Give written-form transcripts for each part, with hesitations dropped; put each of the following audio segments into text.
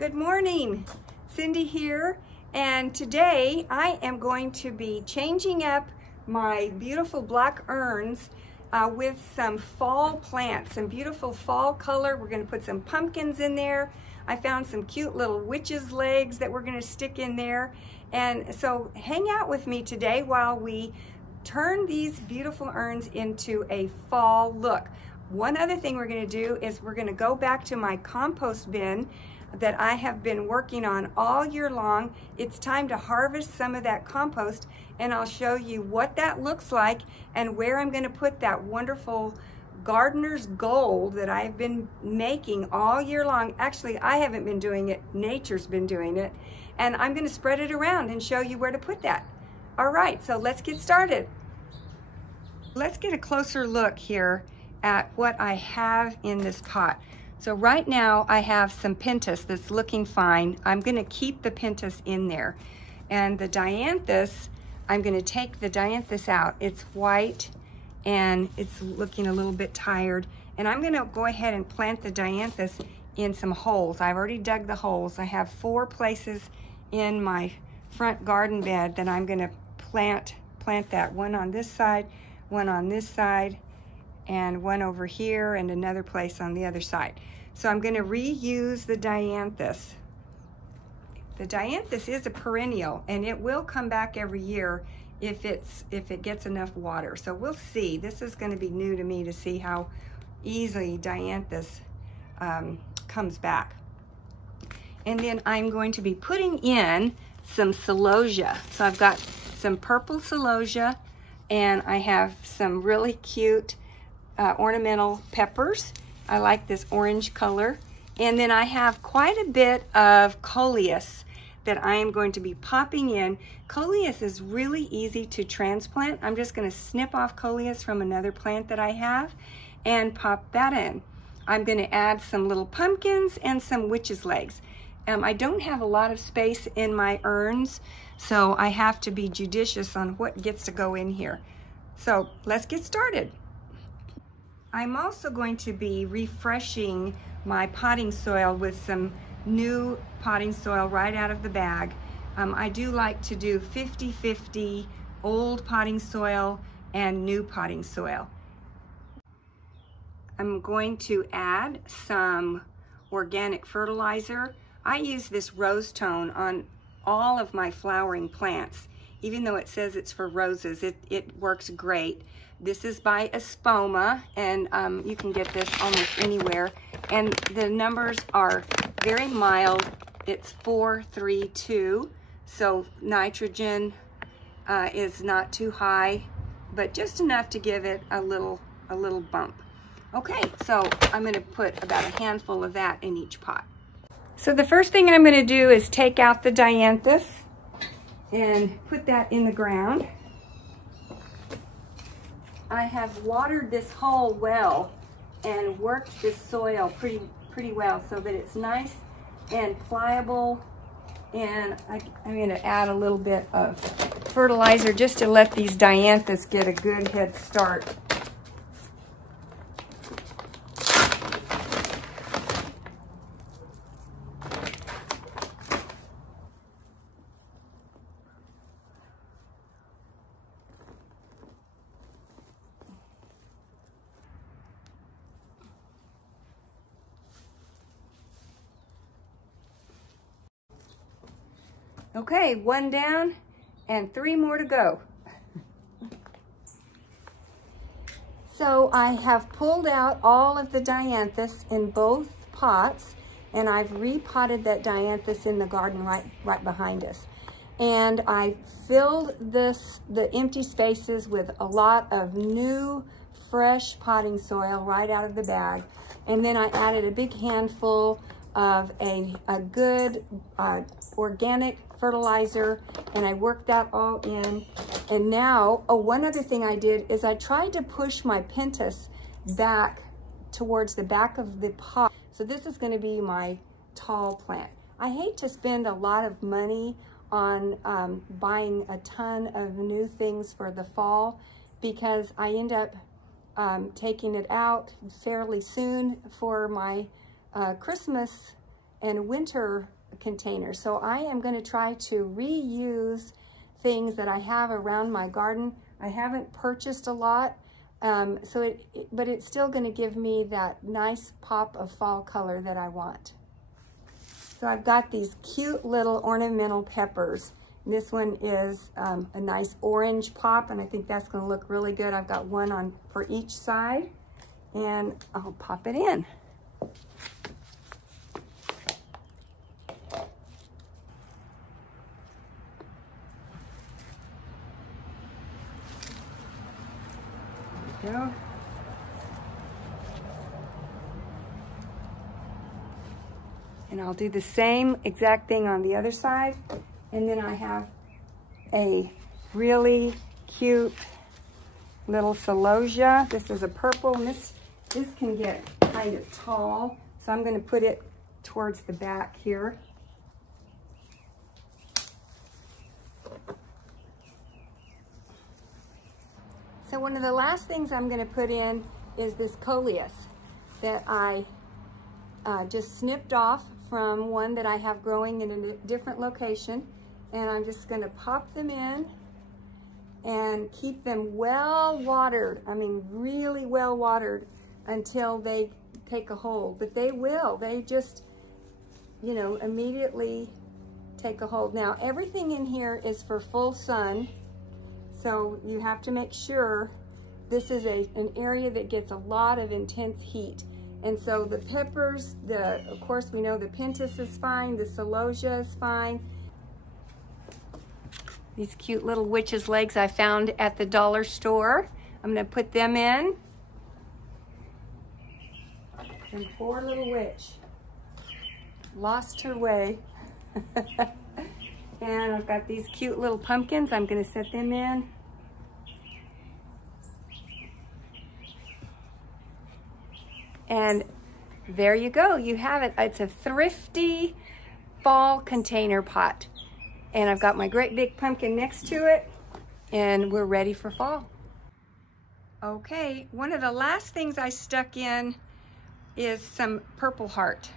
Good morning, Cindy here, and today I am going to be changing up my beautiful black urns with some fall plants, some beautiful fall color. We're going to put some pumpkins in there. I found some cute little witch's legs that we're going to stick in there, and so hang out with me today while we turn these beautiful urns into a fall look. One other thing we're going to do is we're going to go back to my compost bin that I have been working on all year long. It's time to harvest some of that compost, and I'll show you what that looks like and where I'm going to put that wonderful gardener's gold that I've been making all year long. Actually, I haven't been doing it, nature's been doing it, and I'm going to spread it around and show you where to put that. All right, so let's get started. Let's get a closer look here at what I have in this pot. So right now I have some pentas that's looking fine. I'm going to keep the pentas in there. And the dianthus, I'm going to take the dianthus out. It's white and it's looking a little bit tired. And I'm going to go ahead and plant the dianthus in some holes. I've already dug the holes. I have 4 places in my front garden bed that I'm going to plant that. One on this side, one on this side, and one over here, and another place on the other side. So I'm going to reuse the dianthus. The dianthus is a perennial, and it will come back every year if it gets enough water. So we'll see. This is going to be new to me to see how easily dianthus comes back. And then I'm going to be putting in some celosia. So I've got some purple celosia, and I have some really cute ornamental peppers. I like this orange color. And then I have quite a bit of coleus that I am going to be popping in. Coleus is really easy to transplant. I'm just going to snip off coleus from another plant that I have and pop that in. I'm going to add some little pumpkins and some witch's legs. I don't have a lot of space in my urns, so I have to be judicious on what gets to go in here. So let's get started. I'm also going to be refreshing my potting soil with some new potting soil right out of the bag. I do like to do 50-50 old potting soil and new potting soil. I'm going to add some organic fertilizer. I use this rose tone on all of my flowering plants. Even though it says it's for roses, it works great. This is by Espoma, and you can get this almost anywhere. And the numbers are very mild. It's 4-3-2, so nitrogen is not too high, but just enough to give it a little bump. Okay, so I'm going to put about a handful of that in each pot. So the first thing I'm going to do is take out the dianthus and put that in the ground. I have watered this whole well and worked this soil pretty well so that it's nice and pliable. And I'm going to add a little bit of fertilizer just to let these dianthus get a good head start. Okay, 1 down and 3 more to go. So I have pulled out all of the dianthus in both pots, and I've repotted that dianthus in the garden right behind us. And I filled the empty spaces with a lot of new, fresh potting soil right out of the bag. And then I added a big handful of a good organic fertilizer, and I worked that all in. And now, one other thing I did is I tried to push my pentas back towards the back of the pot. So this is going to be my tall plant. I hate to spend a lot of money on buying a ton of new things for the fall, because I end up taking it out fairly soon for my Christmas and winter containers. So I am going to try to reuse things that I have around my garden. I haven't purchased a lot, but it's still going to give me that nice pop of fall color that I want. So I've got these cute little ornamental peppers. This one is a nice orange pop, and I think that's going to look really good. I've got one on for each side, and I'll pop it in. There we go. And I'll do the same exact thing on the other side. And then I have a really cute little celosia. This is a purple, and this can get kind of tall. So I'm going to put it towards the back here. So one of the last things I'm going to put in is this coleus that I just snipped off from one that I have growing in a different location. And I'm just going to pop them in and keep them well watered. I mean, really well watered until they take a hold. But they will. They just, you know, immediately take a hold. Now, everything in here is for full sun. So you have to make sure this is an area that gets a lot of intense heat. And so the peppers, of course we know the pentas is fine, the celosia is fine. These cute little witch's legs I found at the dollar store. I'm gonna put them in. And poor little witch lost her way. And I've got these cute little pumpkins. I'm gonna set them in. And there you go, you have it. It's a thrifty fall container pot. And I've got my great big pumpkin next to it, and we're ready for fall. Okay, one of the last things I stuck in is some purple heart.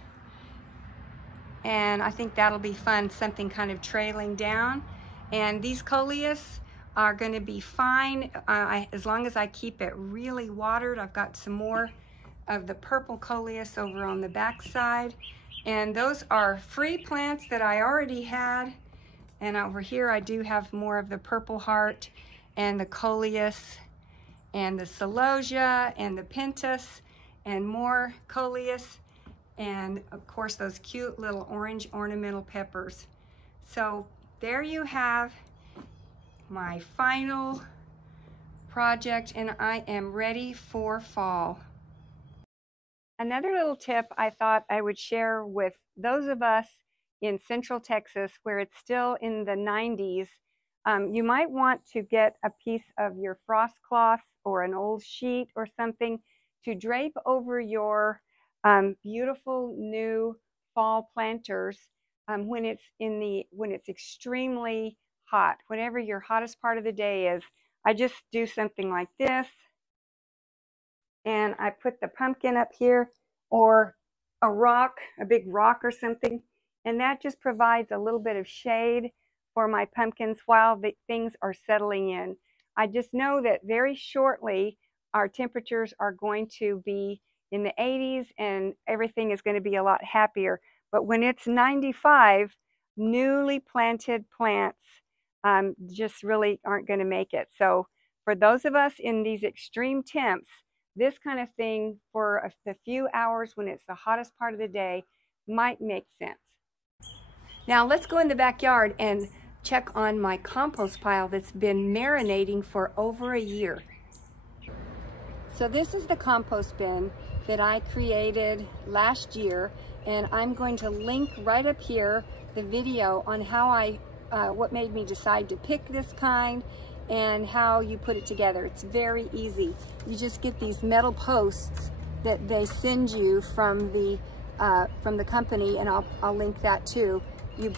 And I think that'll be fun, something kind of trailing down. And these coleus are gonna be fine as long as I keep it really watered. I've got some more of the purple coleus over on the back side. And those are free plants that I already had. And over here I do have more of the purple heart and the coleus and the celosia and the pentas and more coleus, and of course those cute little orange ornamental peppers. So there you have my final project, and I am ready for fall. Another little tip I thought I would share with those of us in Central Texas where it's still in the 90s, you might want to get a piece of your frost cloth or an old sheet or something to drape over your beautiful new fall planters when it's extremely hot, whatever your hottest part of the day is. I just do something like this, and I put the pumpkin up here, or a rock, a big rock or something, and that just provides a little bit of shade for my pumpkins while the things are settling in. I just know that very shortly our temperatures are going to be in the 80s and everything is going to be a lot happier. But when it's 95, newly planted plants just really aren't going to make it. So for those of us in these extreme temps, this kind of thing for a few hours when it's the hottest part of the day might make sense. Now let's go in the backyard and check on my compost pile that's been marinating for over a year. So this is the compost bin that I created last year, and I'm going to link right up here the video on how what made me decide to pick this kind and how you put it together. It's very easy. You just get these metal posts that they send you from the company, and I'll link that too. You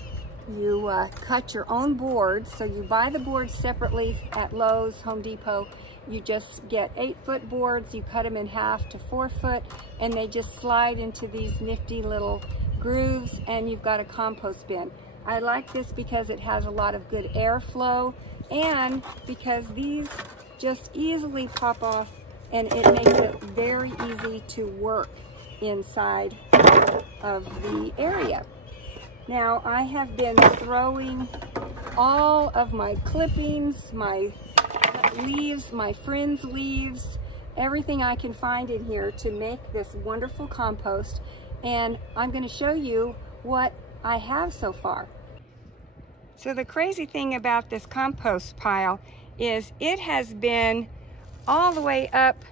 cut your own boards, so you buy the boards separately at Lowe's, Home Depot. You just get 8-foot boards, you cut them in half to 4 foot, and they just slide into these nifty little grooves, and you've got a compost bin. I like this because it has a lot of good airflow and because these just easily pop off, and it makes it very easy to work inside of the area. Now, I have been throwing all of my clippings, my leaves, my friends' leaves, everything I can find in here to make this wonderful compost, and I'm going to show you what I have so far. So the crazy thing about this compost pile is it has been all the way up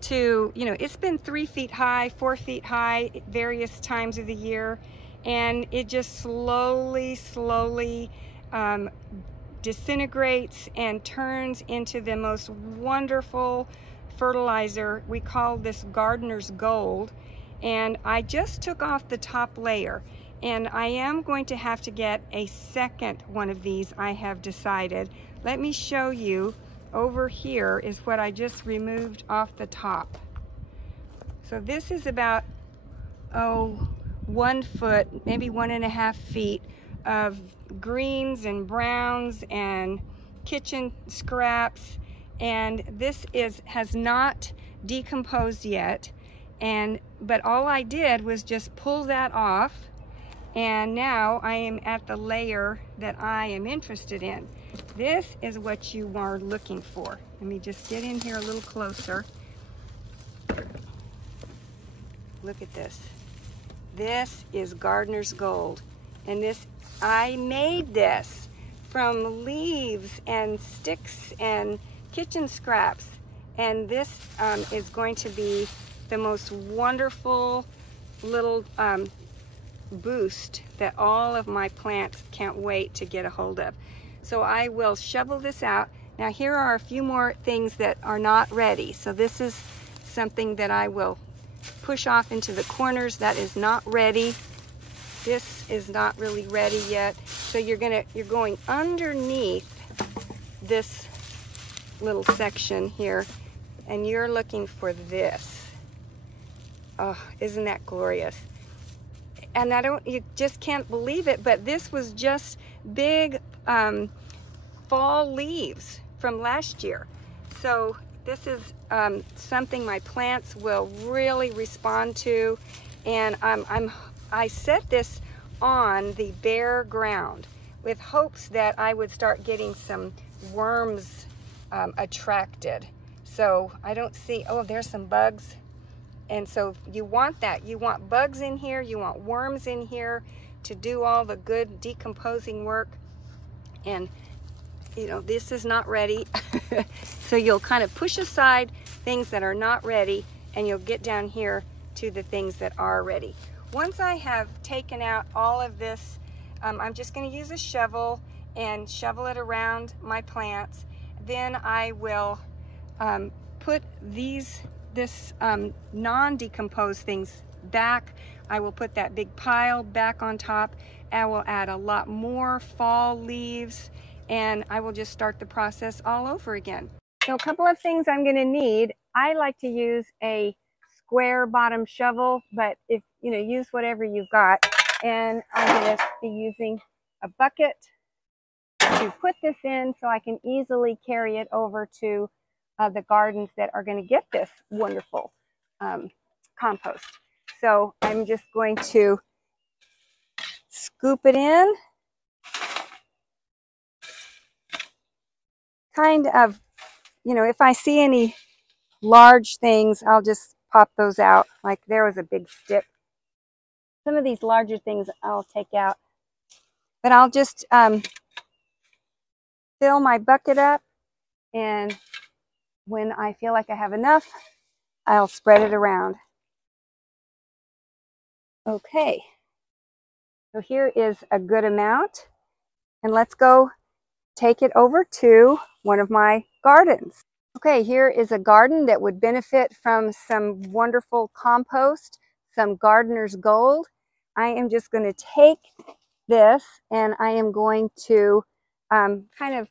to, it's been 3 feet high, 4 feet high various times of the year, and it just slowly disintegrates and turns into the most wonderful fertilizer. We call this gardener's gold, and I just took off the top layer, and I am going to have to get a second one of these, I have decided. Let me show you. Over here is what I just removed off the top. So this is about 1 foot, maybe 1.5 feet of greens and browns and kitchen scraps, and this has not decomposed yet, but all I did was just pull that off, and now I am at the layer that I am interested in. This is what you are looking for. Let me just get in here a little closer. Look at this. This is gardener's gold, and I made this from leaves and sticks and kitchen scraps, and this is going to be the most wonderful little boost that all of my plants can't wait to get a hold of. So I will shovel this out. Now here are a few more things that are not ready. So this is something that I will push off into the corners. That is not ready. This is not really ready yet. So you're going underneath this little section here, and you're looking for this. Oh, isn't that glorious? And you just can't believe it, but this was just big fall leaves from last year. So this is something my plants will really respond to, and I set this on the bare ground with hopes that I would start getting some worms attracted. So I don't see, oh, there's some bugs. And so you want that. You want bugs in here, you want worms in here to do all the good decomposing work. And this is not ready. So you'll kind of push aside things that are not ready, and you'll get down here to the things that are ready. Once I have taken out all of this, I'm just going to use a shovel and shovel it around my plants. Then I will put this non-decomposed things back. I will put that big pile back on top. I will add a lot more fall leaves, and I will just start the process all over again. So a couple of things I'm going to need. I like to use a square bottom shovel, but if use whatever you've got. And I'm going to be using a bucket to put this in so I can easily carry it over to the gardens that are going to get this wonderful compost. So I'm just going to scoop it in, kind of, if I see any large things, I'll just pop those out. Like there was a big stick. Some of these larger things I'll take out, but I'll just fill my bucket up, and when I feel like I have enough, I'll spread it around. Okay, so here is a good amount, and let's go take it over to one of my gardens. Okay, here is a garden that would benefit from some wonderful compost, some gardener's gold. I am just going to take this and I am going to kind of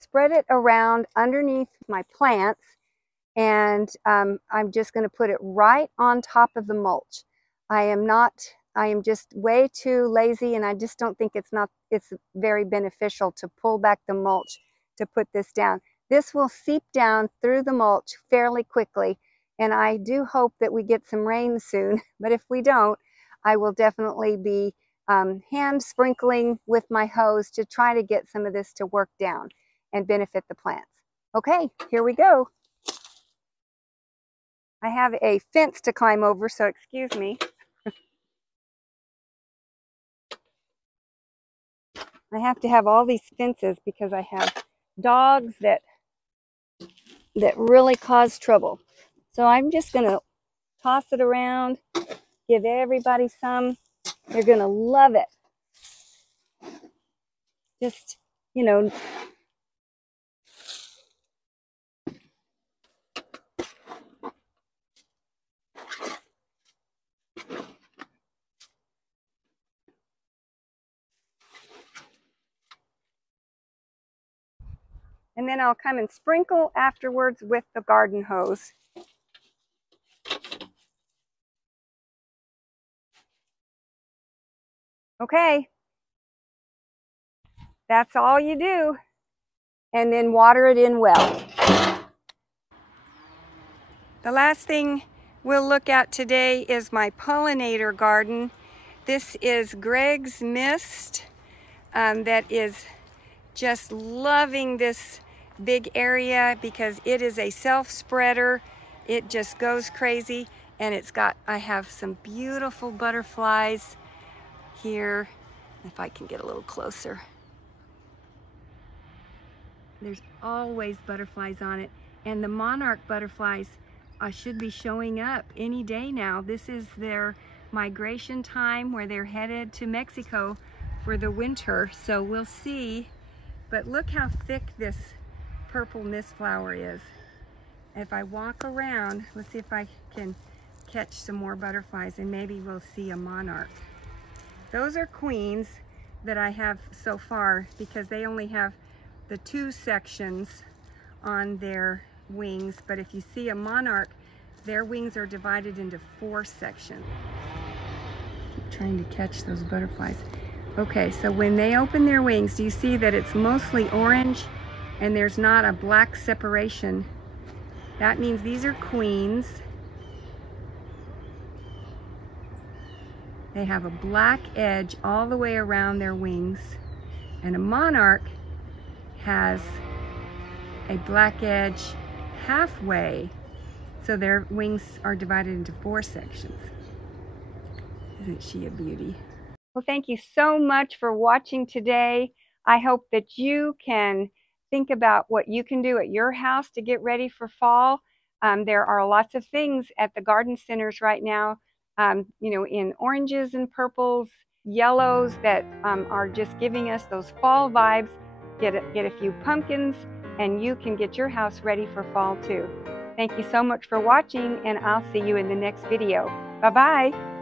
spread it around underneath my plants, and I'm just going to put it right on top of the mulch. I am not I am just way too lazy, and I just don't think it's very beneficial to pull back the mulch to put this down. This will seep down through the mulch fairly quickly, and I do hope that we get some rain soon, but if we don't, I will definitely be hand sprinkling with my hose to try to get some of this to work down and benefit the plants. Okay, here we go. I have a fence to climb over, so excuse me. I have to have all these fences because I have dogs that really cause trouble. So I'm just going to toss it around, give everybody some. They're going to love it. Just, you know. And then I'll come and sprinkle afterwards with the garden hose. Okay, that's all you do. And then water it in well. The last thing we'll look at today is my pollinator garden. This is Greg's Mist that is just loving this big area because it is a self-spreader. It just goes crazy, and I have some beautiful butterflies here. If I can get a little closer. There's always butterflies on it, and the monarch butterflies should be showing up any day now. This is their migration time where they're headed to Mexico for the winter, so we'll see. But look how thick this purple mist flower is. If I walk around, let's see if I can catch some more butterflies, and maybe we'll see a monarch. Those are queens that I have so far because they only have the 2 sections on their wings, but if you see a monarch, their wings are divided into 4 sections. Keep trying to catch those butterflies. Okay, so when they open their wings, do you see that it's mostly orange and there's not a black separation? That means these are queens. They have a black edge all the way around their wings, and a monarch has a black edge halfway, so their wings are divided into 4 sections. Isn't she a beauty? Well, thank you so much for watching today. I hope that you can think about what you can do at your house to get ready for fall. There are lots of things at the garden centers right now, you know, in oranges and purples, yellows that are just giving us those fall vibes. Get a few pumpkins, and you can get your house ready for fall too. Thank you so much for watching, and I'll see you in the next video. Bye-bye.